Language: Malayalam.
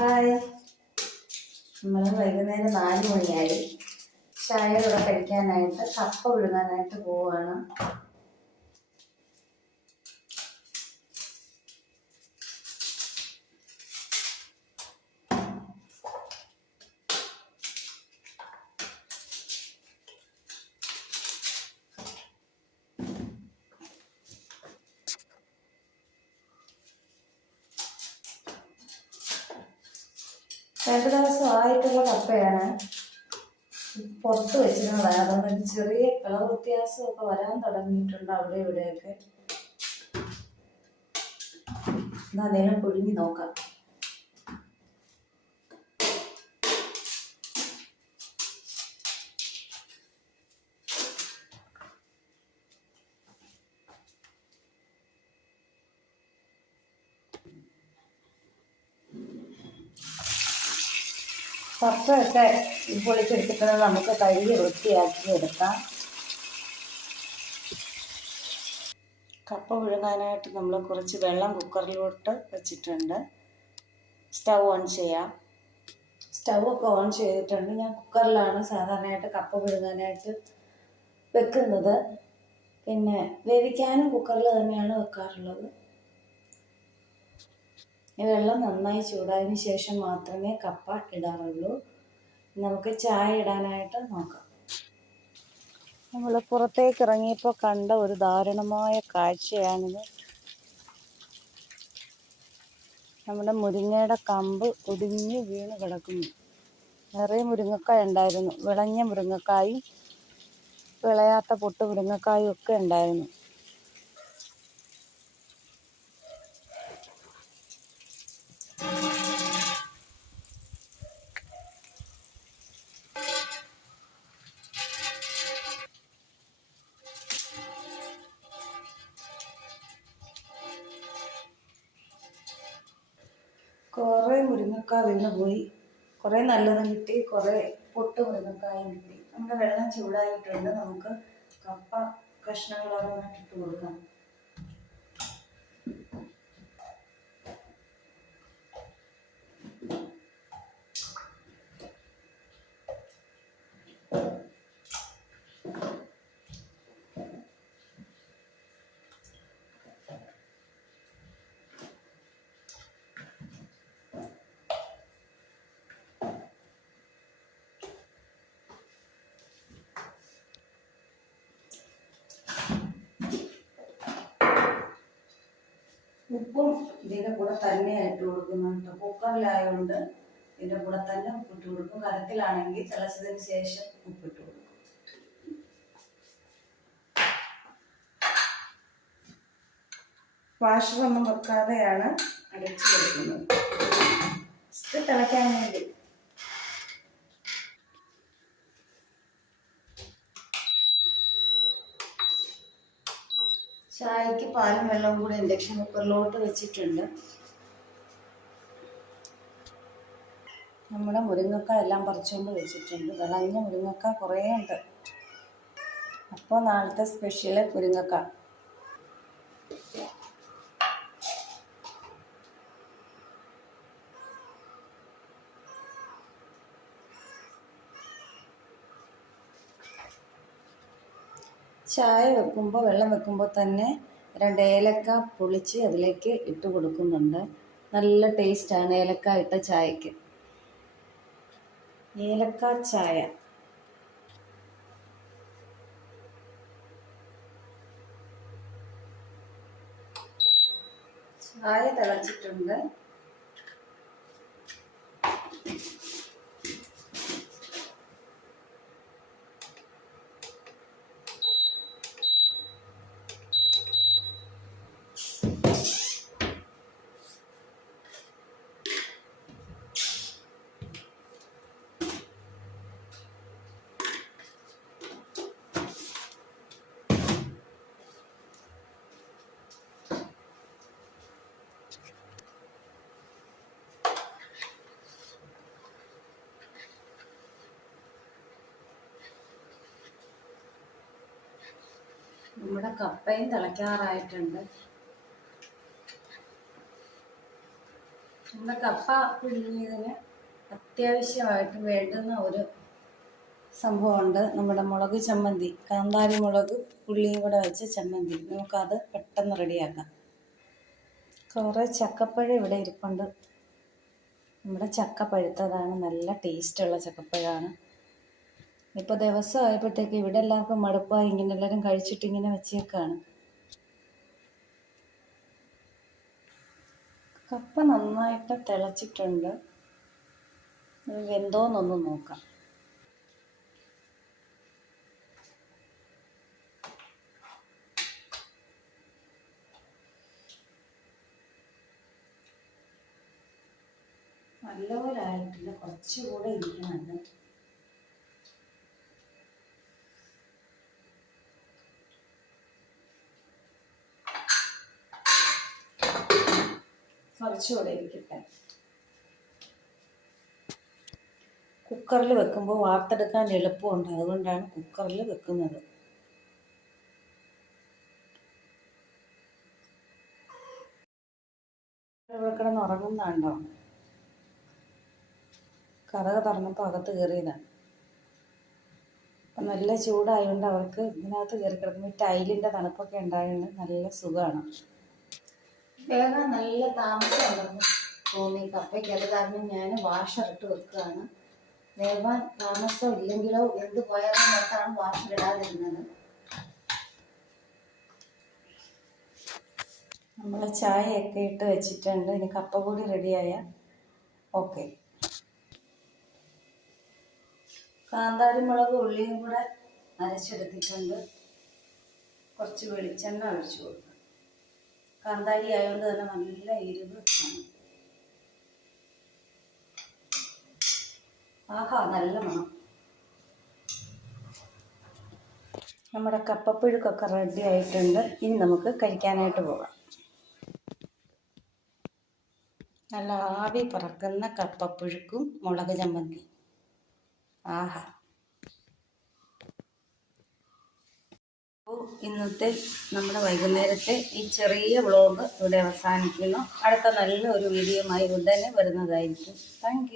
ഹായ്. നമ്മൾ വൈകുന്നേരം നാല് മണിയായി. ചായ കൂടെ കഴിക്കാനായിട്ട് കപ്പ വിഴുങ്ങാനായിട്ട് പോവുകയാണ് രണ്ട് ദിവസമായിട്ടുള്ള കപ്പയാണ്. പുറത്ത് വെച്ചിരുന്നതാണ് അതുകൊണ്ട് ചെറിയ കളർ വ്യത്യാസമൊക്കെ വരാൻ തുടങ്ങിയിട്ടുണ്ട് അവിടെ ഇവിടെയൊക്കെ. എന്നാ നേരം പുഴുങ്ങി നോക്കാം. കപ്പയൊക്കെ പൊളിച്ചെടുത്തിട്ട് നമുക്ക് കഴുകി വൃത്തിയാക്കി എടുക്കാം. കപ്പ വിഴുങ്ങാനായിട്ട് നമ്മൾ കുറച്ച് വെള്ളം കുക്കറിലോട്ട് വെച്ചിട്ടുണ്ട്. സ്റ്റൗ ഓൺ ചെയ്യാം. സ്റ്റൗ ഒക്കെ ഓൺ ചെയ്തിട്ടുണ്ട്. ഞാൻ കുക്കറിലാണ് സാധാരണയായിട്ട് കപ്പ വിഴുങ്ങാനായിട്ട് വെക്കുന്നത്. പിന്നെ വേവിക്കാനും കുക്കറിൽ തന്നെയാണ് വെക്കാറുള്ളത്. ഈ വെള്ളം നന്നായി ചൂടായതിന് ശേഷം മാത്രമേ കപ്പ ഇടാറുള്ളൂ. നമുക്ക് ചായ ഇടാനായിട്ട് നോക്കാം. നമ്മൾ പുറത്തേക്ക് ഇറങ്ങിയപ്പോൾ കണ്ട ഒരു ദാരുണമായ കാഴ്ചയാണിത്. നമ്മുടെ മുരിങ്ങയുടെ കമ്പ് ഒടിഞ്ഞ് വീണ് കിടക്കുന്നു. നിറയെ മുരിങ്ങക്കായ ഉണ്ടായിരുന്നു. വിളഞ്ഞ മുരിങ്ങക്കായും വിളയാത്ത പൊട്ട് മുരിങ്ങക്കായും ഒക്കെ ഉണ്ടായിരുന്നു. മുരിങ്ങക്കായ വീണ് പോയി. കുറേ നല്ലതും കിട്ടി കുറേ പൊട്ട് മുരിങ്ങക്കായും കിട്ടി. നമ്മുടെ വെള്ളം ചൂടായിട്ടുണ്ട്. നമുക്ക് കപ്പ കഷ്ണങ്ങളോടെ ഇട്ട് കൊടുക്കാം ഉപ്പും ഇതിന്റെ കൂടെ തന്നെ ഇട്ട് കൊടുക്കുന്നുണ്ട്. കുക്കറിലായതുകൊണ്ട് ഇതിന്റെ കൂടെ തന്നെ ഉപ്പിട്ട് കൊടുക്കും. കരത്തിലാണെങ്കിൽ തിളച്ചതിന് ശേഷം ഉപ്പിട്ട് കൊടുക്കും. വാഷറൊന്നും വെക്കാതെയാണ് അടച്ചു കൊടുക്കുന്നത്. തിളയ്ക്കാൻ വേണ്ടി. ചായക്ക് പാലും വെള്ളവും കൂടി ഇൻഡക്ഷൻ കുക്കറിലോട്ട് വെച്ചിട്ടുണ്ട്. നമ്മുടെ മുരിങ്ങക്ക എല്ലാം പറിച്ചുകൊണ്ട് വെച്ചിട്ടുണ്ട്. വിളഞ്ഞ മുരിങ്ങക്ക കുറേ ഉണ്ട് അപ്പോൾ നാളത്തെ സ്പെഷ്യൽ മുരിങ്ങക്ക. ചായ വെക്കുമ്പോൾ വെള്ളം വെക്കുമ്പോൾ തന്നെ രണ്ട് ഏലക്ക പൊളിച്ച് അതിലേക്ക് ഇട്ട് കൊടുക്കുന്നുണ്ട്. നല്ല ടേസ്റ്റാണ് ഏലക്ക ഇട്ട ചായക്ക്. ഏലക്ക ചായ. ചായ തിളച്ചിട്ടുണ്ട്. നമ്മുടെ കപ്പയും തിളയ്ക്കാറായിട്ടുണ്ട്. നമ്മുടെ കപ്പ പിഴിഞ്ഞതിന് അത്യാവശ്യമായിട്ട് വേണ്ടുന്ന ഒരു സംഭവമുണ്ട്. നമ്മുടെ മുളക് ചമ്മന്തി കാന്താരി മുളക് പുള്ളിയും കൂടെ വെച്ച് ചമ്മന്തി. നമുക്കത് പെട്ടെന്ന് റെഡിയാക്കാം. കുറേ ചക്കപ്പഴം ഇവിടെ ഇരിപ്പുണ്ട്. നമ്മുടെ ചക്ക പഴുത്തതാണ് നല്ല ടേസ്റ്റുള്ള ചക്കപ്പഴമാണ്. ഇപ്പോൾ ദിവസം ആയപ്പോഴത്തേക്ക് ഇവിടെ എല്ലാവർക്കും മടുപ്പായി ഇങ്ങനെ എല്ലാവരും കഴിച്ചിട്ട് ഇങ്ങനെ വെച്ചേക്കാണ്. കപ്പ നന്നായിട്ട് തിളച്ചിട്ടുണ്ട്. വെന്തോന്നൊന്ന് നോക്കാം. നല്ലപോലെ ആയിട്ടില്ല കുറച്ചുകൂടെ ഇരിക്കുന്നുണ്ട് കുറച്ചുകൂടെ ഇരിക്കട്ടെ. കുക്കറിൽ വെക്കുമ്പോൾ വാർത്തെടുക്കാൻ എളുപ്പമുണ്ട്. അതുകൊണ്ടാണ് കുക്കറിൽ വെക്കുന്നത്. കിടന്ന് ഉറങ്ങുന്നുണ്ടോ കറക തുറന്നപ്പോൾ അകത്ത് കയറിയതാണ്. അപ്പം നല്ല ചൂടായതുകൊണ്ട് അവർക്ക് ഇതിനകത്ത് കയറി കിടക്കുമ്പോൾ ടൈലിന്റെ തണുപ്പൊക്കെ ഉണ്ടായതുകൊണ്ട് നല്ല സുഖമാണ്. വേഗം നല്ല താമസം ഉണ്ടെന്ന് തോന്നി കപ്പയ്ക്ക് അത് കാരണം ഞാൻ വാഷർ ഇട്ട് വെക്കുകയാണ്. വേവാൻ താമസം ഇല്ലെങ്കിലോ എന്ത് പോയാലും മറ്റാണ് വാഷർ ഇടാതിരുന്നത്. നമ്മൾ ചായയൊക്കെ ഇട്ട് വെച്ചിട്ടുണ്ട്. ഇനി കപ്പ കൂടി റെഡിയായ ഓക്കെ കാന്താരി മുളക് ഉള്ളിയും കൂടെ അരച്ചെടുത്തിട്ടുണ്ട്. കുറച്ച് വെളിച്ചെണ്ണ ഒഴിച്ചു കൊടുക്കും കാന്താരി ആയതുകൊണ്ട് തന്നെ നല്ല എരിവ് ആഹാ നല്ല മണം. നമ്മുടെ കപ്പപ്പുഴുക്കൊക്കെ റെഡി ആയിട്ടുണ്ട്. ഇനി നമുക്ക് കഴിക്കാനായിട്ട് പോകാം. നല്ല ആവി പറക്കുന്ന കപ്പപ്പുഴുക്കും മുളക് ചമ്മന്തി. ആഹാ അപ്പോൾ ഇന്നത്തെ നമ്മുടെ വൈകുന്നേരത്തെ ഈ ചെറിയ വ്ളോഗ് ഇവിടെ അവസാനിക്കുന്നു. അടുത്ത നല്ല ഒരു ആയി ഉടനെ വരുന്നതായിരിക്കും. താങ്ക്